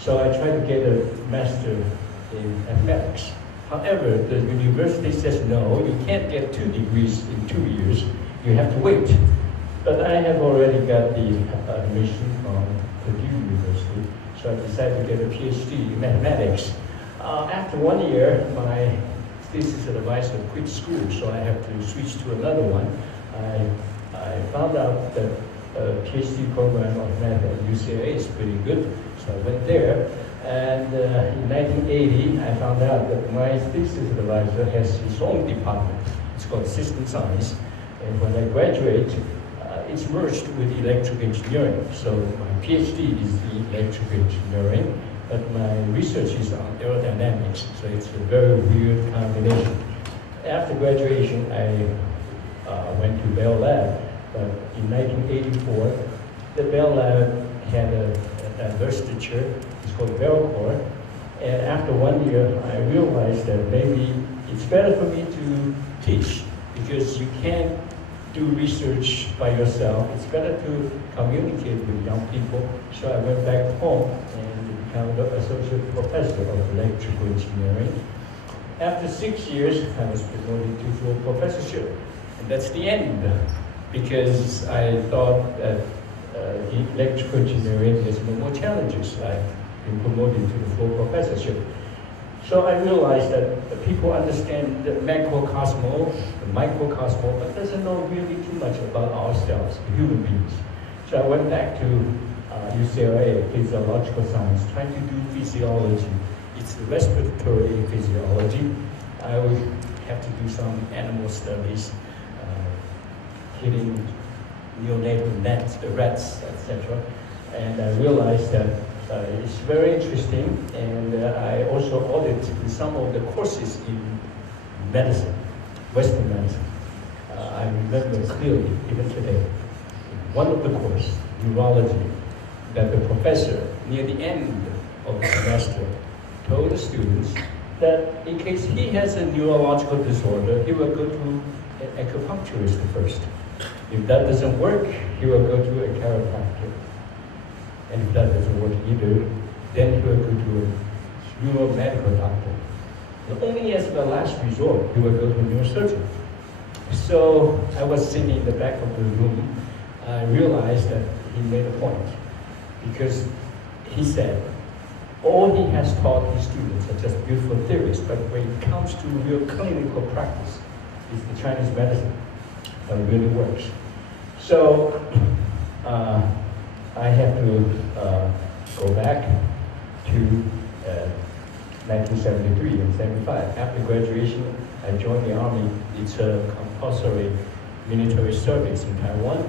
So I tried to get a master in mathematics. However, the university says no, you can't get 2 degrees in 2 years. You have to wait. But I have already got the admission from Purdue University, so I decided to get a PhD in mathematics. After 1 year, my thesis advisor quit school, so I have to switch to another one. I found out that a PhD program of math at UCLA is pretty good, so I went there. And in 1980, I found out that my thesis advisor has his own department. It's called System Science. And when I graduate, it's merged with electrical engineering. So my PhD is in electrical engineering, but my research is on aerodynamics. So it's a very weird combination. After graduation, I went to Bell Lab. But in 1984, the Bell Lab had a diverse teacher. It's called BellCore. And after 1 year, I realized that maybe it's better for me to teach, because you can't do research by yourself. It's better to communicate with young people. So I went back home and became the associate professor of electrical engineering. After 6 years, I was promoted to full professorship. And that's the end, because I thought that electrical engineering has no more challenges. I've been promoted to the full professorship. So I realized that people understand the macrocosmos, the microcosmos, but doesn't know really too much about ourselves, the human beings. So I went back to UCLA, physiological science, trying to do physiology. It's the respiratory physiology. I would have to do some animal studies, hitting neonatal nets, the rats, etc. And I realized that it's very interesting, and I also audit some of the courses in medicine, Western medicine. I remember clearly, even today, one of the courses, neurology, that the professor, near the end of the semester, told the students that in case he has a neurological disorder, he will go to an acupuncturist first. If that doesn't work, he will go to a chiropractor. And if that doesn't work either, then he will go to a neuromedical doctor. And only as the last resort, he will go to a neurosurgeon. So I was sitting in the back of the room. I realized that he made a point, because he said, all he has taught his students are just beautiful theories, but when it comes to real clinical practice, is the Chinese medicine that really works. So I have to go back to 1973 and 75. After graduation, I joined the Army. It's a compulsory military service in Taiwan.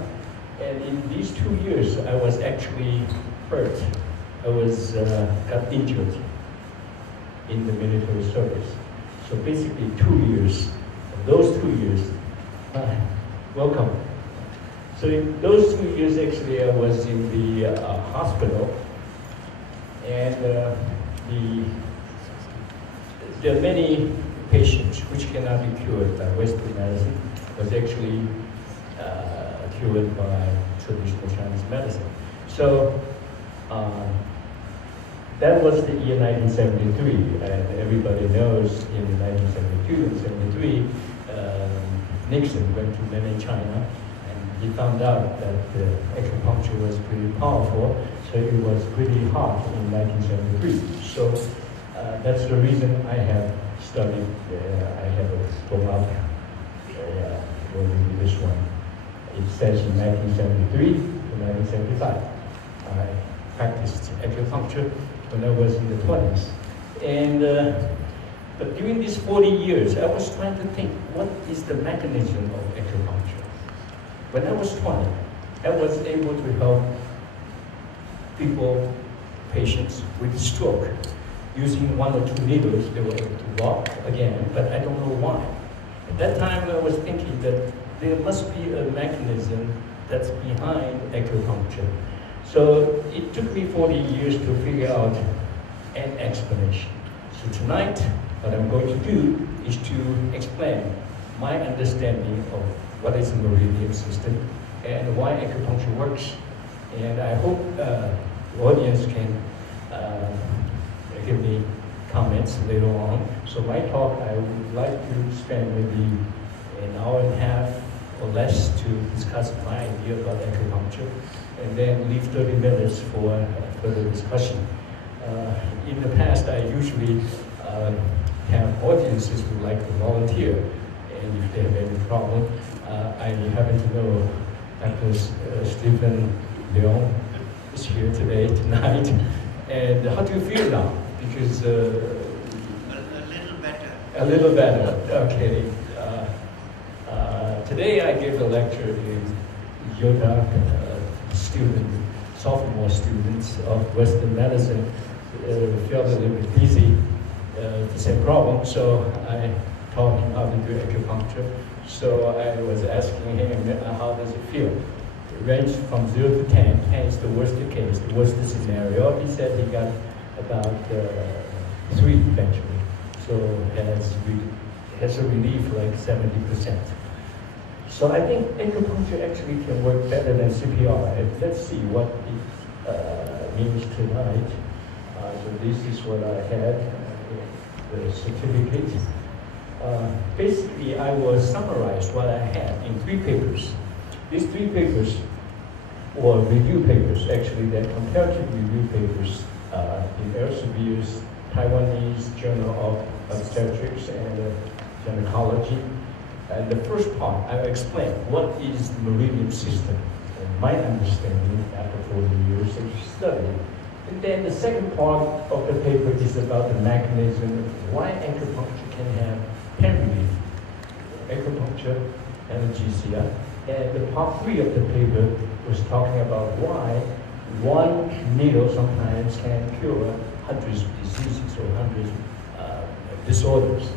And in these 2 years, I was actually hurt. I was got injured in the military service. So basically 2 years. And those 2 years, welcome. So in those 2 years, actually, I was in the hospital, and there are many patients which cannot be cured by Western medicine, was actually cured by traditional Chinese medicine. So that was the year 1973, and everybody knows in 1972 and 73, Nixon went to mainland China. He found out that acupuncture was pretty powerful, so it was pretty hot in 1973. So that's the reason I have studied. I have a book out. This one. It says in 1973 to 1975. I practiced acupuncture when I was in the 20s, and but during these 40 years, I was trying to think, what is the mechanism of acupuncture? When I was 20, I was able to help people, patients with stroke. Using 1 or 2 needles, they were able to walk again, but I don't know why. At that time, I was thinking that there must be a mechanism that's behind acupuncture. So it took me 40 years to figure out an explanation. So tonight, what I'm going to do is to explain my understanding of what is the meridian system and why acupuncture works. And I hope the audience can comments later on. So my talk, I would like to spend maybe an hour and a half or less to discuss my idea about acupuncture, and then leave 30 minutes for further discussion. In the past, I usually have audiences who like to volunteer, and if they have any problem, I happen to know Dr. Stephen Leong is here today, tonight. And how do you feel now? Because a little better. A little better, okay. Today I gave a lecture in UTAR sophomore students of Western medicine. Felt a little bit dizzy, the same problem, so I taught him how to do acupuncture. So I was asking him, how does it feel? It ranged from 0 to 10. 10 is the worst case, the worst scenario. He said he got about 3 eventually. So has a relief like 70%. So I think acupuncture actually can work better than CPR. And let's see what it means tonight. So this is what I had, the certificate. Basically, I will summarize what I had in 3 papers. These 3 papers, or review papers, actually, they're comparative review papers in Elsevier's Taiwanese Journal of Obstetrics and Gynecology. And the first part, I will explain what is the meridian system, and my understanding after 40 years of study. And then the second part of the paper is about the mechanism, why acupuncture can have pain relief, acupuncture, analgesia. And the part 3 of the paper was talking about why one needle sometimes can cure hundreds of diseases or hundreds of disorders.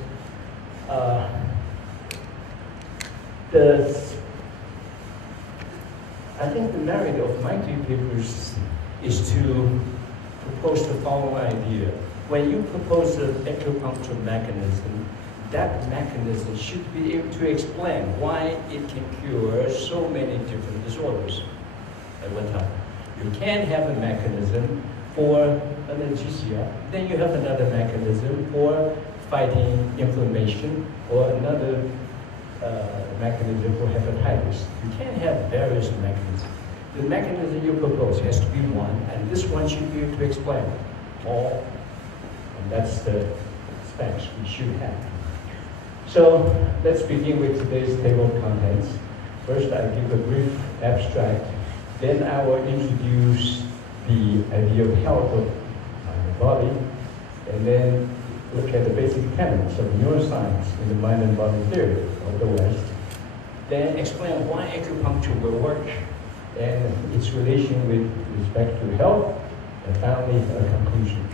I think the merit of my 3 papers is to propose the following idea. When you propose an acupuncture mechanism, that mechanism should be able to explain why it can cure so many different disorders at one time. You can have a mechanism for analgesia, then you have another mechanism for fighting inflammation, or another mechanism for hepatitis. You can have various mechanisms. The mechanism you propose has to be one, and this one should be able to explain all, and that's the specs we should have. So let's begin with today's table of contents. First, I give a brief abstract, then I will introduce the idea of health of the body, and then look at the basic tenets of neuroscience in the mind and body theory of the West. Then explain why acupuncture will work and its relation with respect to health, and finally a conclusion.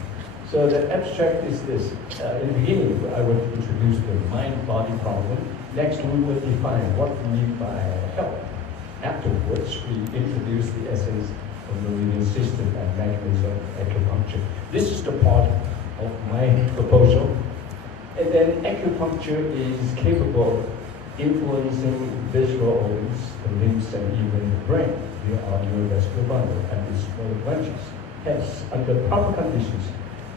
So the abstract is this. In the beginning, I will introduce the mind-body problem. Next, we will define what we mean by health. Afterwards, we introduce the essence of the meridian system and mechanism of acupuncture. This is the part of my proposal. And then acupuncture is capable of influencing visual organs, the limbs, and even the brain via our neurovascular bundle and its smaller branches. Hence, under proper conditions,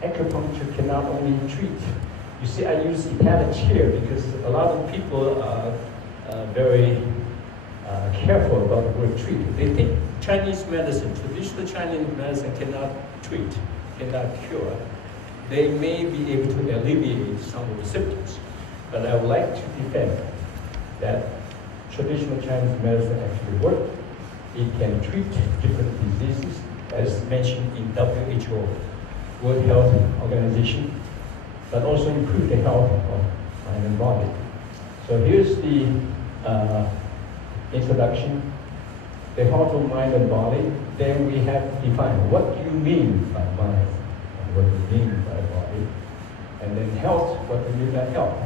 acupuncture can not only treat. You see, I use italics here because a lot of people are very careful about the word treat. They think Chinese medicine, traditional Chinese medicine cannot treat, cannot cure. They may be able to alleviate some of the symptoms, but I would like to defend that traditional Chinese medicine actually works. It can treat different diseases, as mentioned in WHO, World Health Organization, but also improve the health of mind and body. So here's the introduction, the health of mind and body. Then we have defined what do you mean by mind, and what do you mean by body, and then health, what do you mean by health.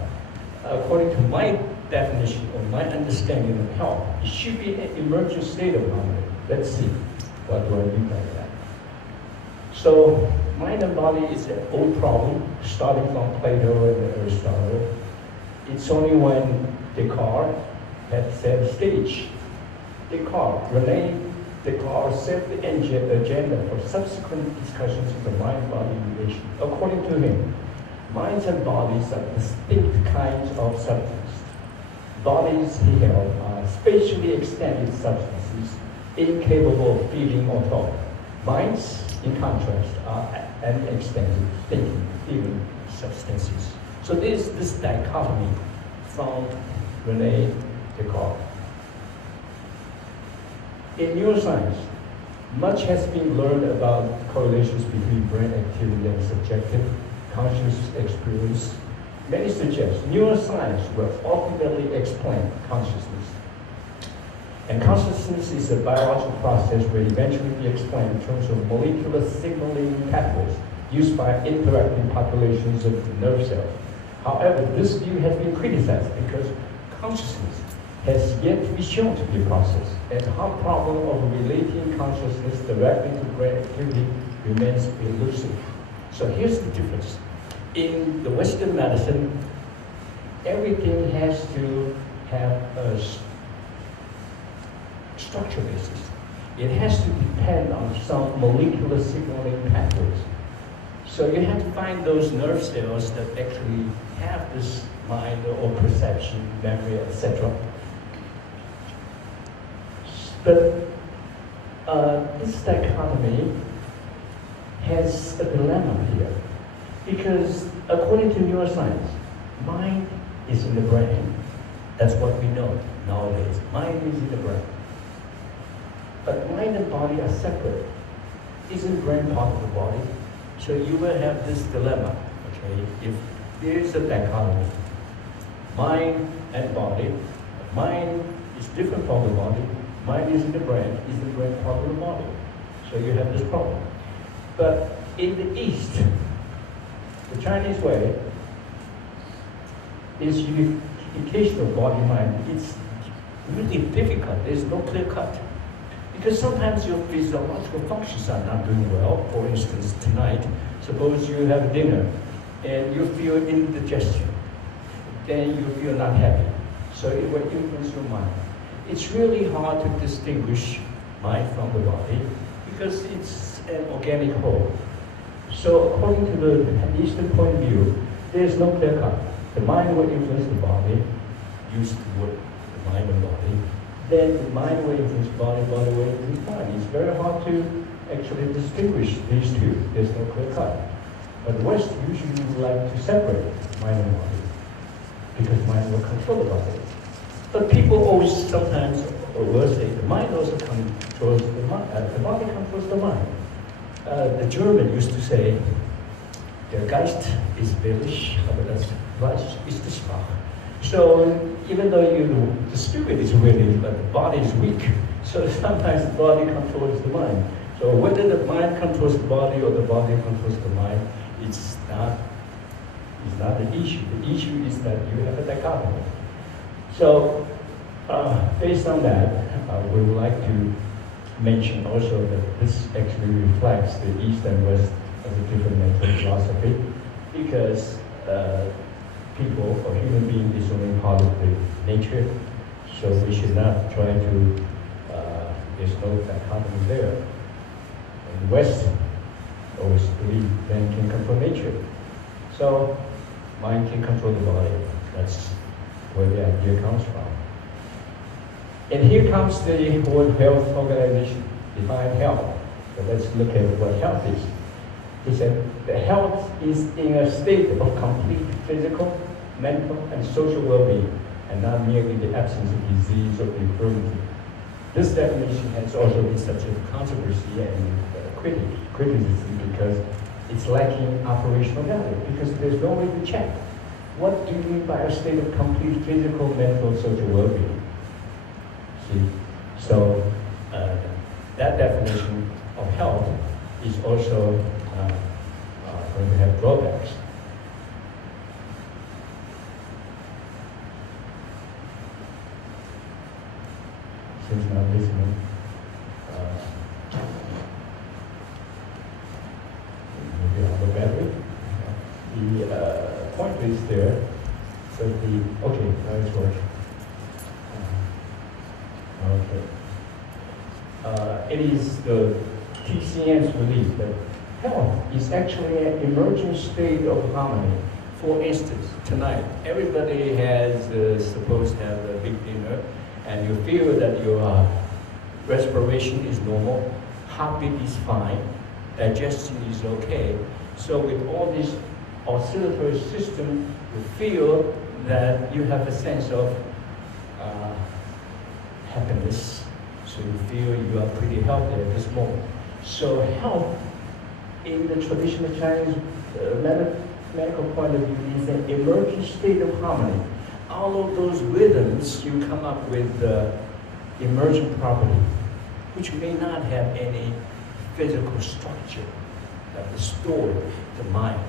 According to my definition or my understanding of health, it should be an emergent state of harmony. Let's see, what do I mean by that? So, mind and body is an old problem, starting from Plato and Aristotle. It's only when Descartes had set a stage. Rene Descartes set the agenda for subsequent discussions of the mind-body relation. According to him, Minds and bodies are distinct kinds of substance. Bodies, he held, are spatially extended substances incapable of feeling or thought. Minds, in contrast, are unextended, thinking, feeling substances. So there's this dichotomy from Rene Descartes. In neuroscience, much has been learned about correlations between brain activity and subjective conscious experience. Many suggest neuroscience will ultimately explain consciousness. And consciousness is a biological process will eventually be explained in terms of molecular signaling pathways used by interacting populations of nerve cells. However, this view has been criticized because consciousness has yet to be shown to be a process, and the hard problem of relating consciousness directly to brain activity remains elusive. So here's the difference. In the Western medicine, everything has to have a structure basis. It has to depend on some molecular signaling pathways. So you have to find those nerve cells that actually have this mind or perception, memory, etc. But this dichotomy has a dilemma here, because according to neuroscience, mind is in the brain. That's what we know nowadays. Mind is in the brain. But mind and body are separate. Isn't brain part of the body? So you will have this dilemma, okay? If there is a dichotomy, mind and body, mind is different from the body, mind is in the brain, is the brain part of the body? So you have this problem. But in the East, the Chinese way is unification of body-mind. It's really difficult. There's no clear cut. Because sometimes your physiological functions are not doing well. For instance, tonight, suppose you have dinner and you feel indigestion, then you feel not happy. So it will influence your mind. It's really hard to distinguish mind from the body because it's an organic whole. So according to the Eastern point of view, there is no clear cut. The mind will influence the body, used to work the mind and body. Then the mind will influence body, body will influence mind. It's very hard to actually distinguish these two. There's no clear cut. But the West usually would like to separate mind and body because mind will control the body. But people always sometimes will say the mind also controls the mind, the body controls the mind. The German used to say, der Geist ist willig, aber das Fleisch ist schwach. So even though the spirit is willing, but the body is weak. So sometimes the body controls the mind. So whether the mind controls the body or the body controls the mind, it's not the issue. The issue is that you have a dichotomy. So based on that, we would like to mention also that this actually reflects the East and West as a different mental philosophy, because people or human being is only part of the nature, so we should not try to, there's no dichotomy there. In the West, always believe man can control nature. So mind can control the body. That's where the idea comes from. And here comes the World Health Organization, define health. So let's look at what health is. He said, the health is in a state of complete physical, mental, and social well-being, and not merely the absence of disease or infirmity. This definition has also been subject to controversy and criticism because it's lacking operational value, because there's no way to check. What do you mean by a state of complete physical, mental, social well-being? See, so that definition of health is also going to have drawbacks. Since not listening, maybe on the battery. The pointer is there, but okay, now it's working. Okay. It is the TCM's belief that health is actually an emergent state of harmony For instance, tonight, everybody has supposed to have a big dinner, and you feel that your respiration is normal, heartbeat is fine, digestion is okay. So with all this oscillatory system, you feel that you have a sense of happiness. So you feel you are pretty healthy at this moment. So health, in the traditional Chinese medical point of view, is an emergent state of harmony. All of those rhythms, you come up with emergent property, which may not have any physical structure, like the story, the mind.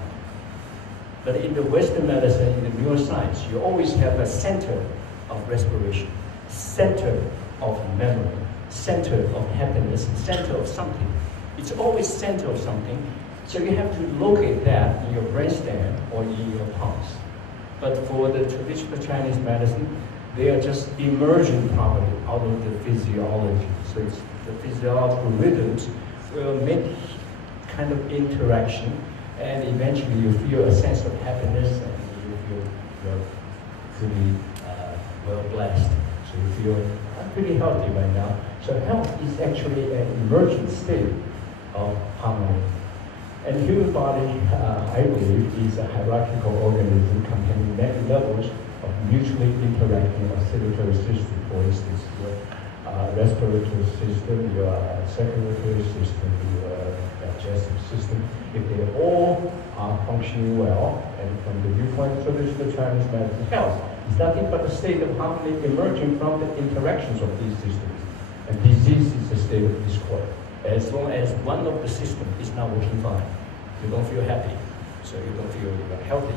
But in the Western medicine, in the neuroscience, you always have a center of respiration, center of memory, center of happiness, center of something. It's always center of something, so you have to locate that in your brainstem or in your palms. But for the traditional Chinese medicine, they are just emergent property out of the physiology. So it's the physiological rhythms will make kind of interaction, and eventually you feel a sense of happiness and you feel you're pretty well blessed. So you feel I'm pretty healthy right now. So health is actually an emergent state of harmony. And the human body, I believe, is a hierarchical organism containing many levels of mutually interacting oscillatory system. For instance, your respiratory system, your circulatory system, your digestive system. If they all are functioning well, and from the viewpoint of traditional Chinese medicine, health is nothing but a state of harmony emerging from the interactions of these systems. And disease is a state of discord. As long as one of the systems is not working fine, you don't feel happy, so you don't feel you're healthy.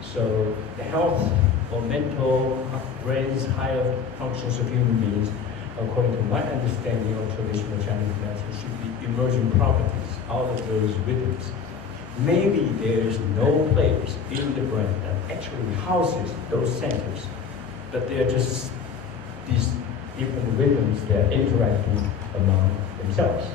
So the health or mental, brains, higher functions of human beings, according to my understanding of traditional Chinese medicine, should be emerging properties out of those rhythms. Maybe there is no place in the brain that actually houses those centers, but they are just these different rhythms that are interacting among themselves.